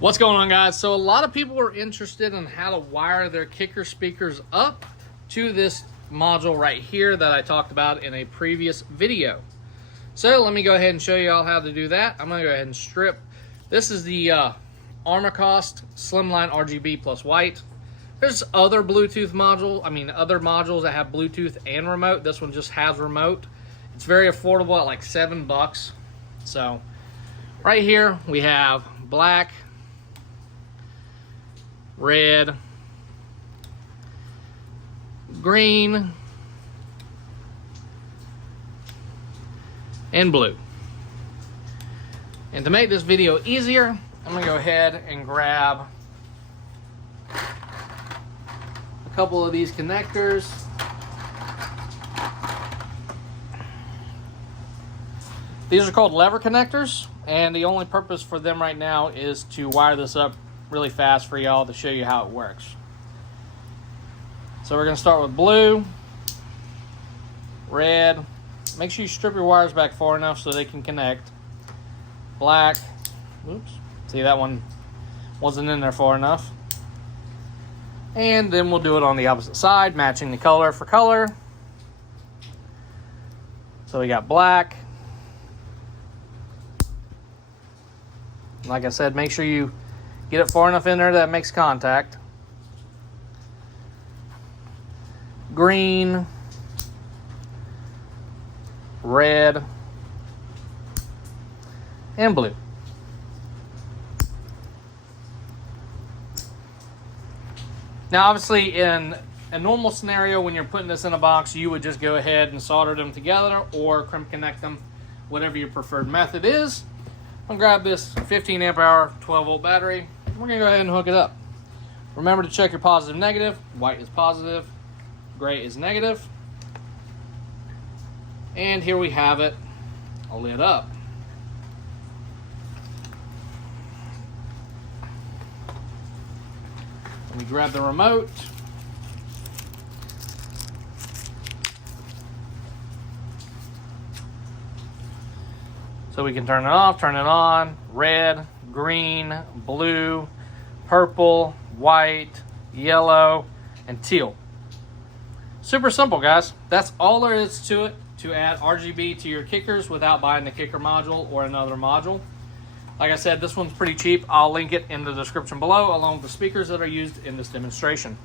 What's going on, guys? So a lot of people are interested in how to wire their kicker speakers up to this module right here that I talked about in a previous video. So let me go ahead and show you all how to do that. I'm gonna go ahead and strip. This is the Armacost Slimline RGB plus white. There's other Bluetooth other modules that have Bluetooth and remote. This one just has remote. It's very affordable at like $7. So right here we have black, red, green, and blue. And to make this video easier, I'm gonna go ahead and grab a couple of these connectors. These are called lever connectors, and the only purpose for them right now is to wire this up really fast for y'all to show you how it works. So we're going to start with blue, red. Make sure you strip your wires back far enough so they can connect. Black. Oops. See, that one wasn't in there far enough. And then we'll do it on the opposite side, matching the color for color. So we got black. Like I said, make sure you get it far enough in there that it makes contact. Green, red, and blue. Now, obviously, in a normal scenario, when you're putting this in a box, you would just go ahead and solder them together or crimp connect them, whatever your preferred method is. I'm gonna grab this 15 amp hour 12 volt battery. We're gonna go ahead and hook it up. Remember to check your positive negative. White is positive, gray is negative. And here we have it lit up. Let me grab the remote. So we can turn it off, turn it on, red, green, blue, purple, white, yellow, and teal. Super simple, guys. That's all there is to it to add RGB to your kickers without buying the kicker module or another module. Like I said, this one's pretty cheap. I'll link it in the description below along with the speakers that are used in this demonstration.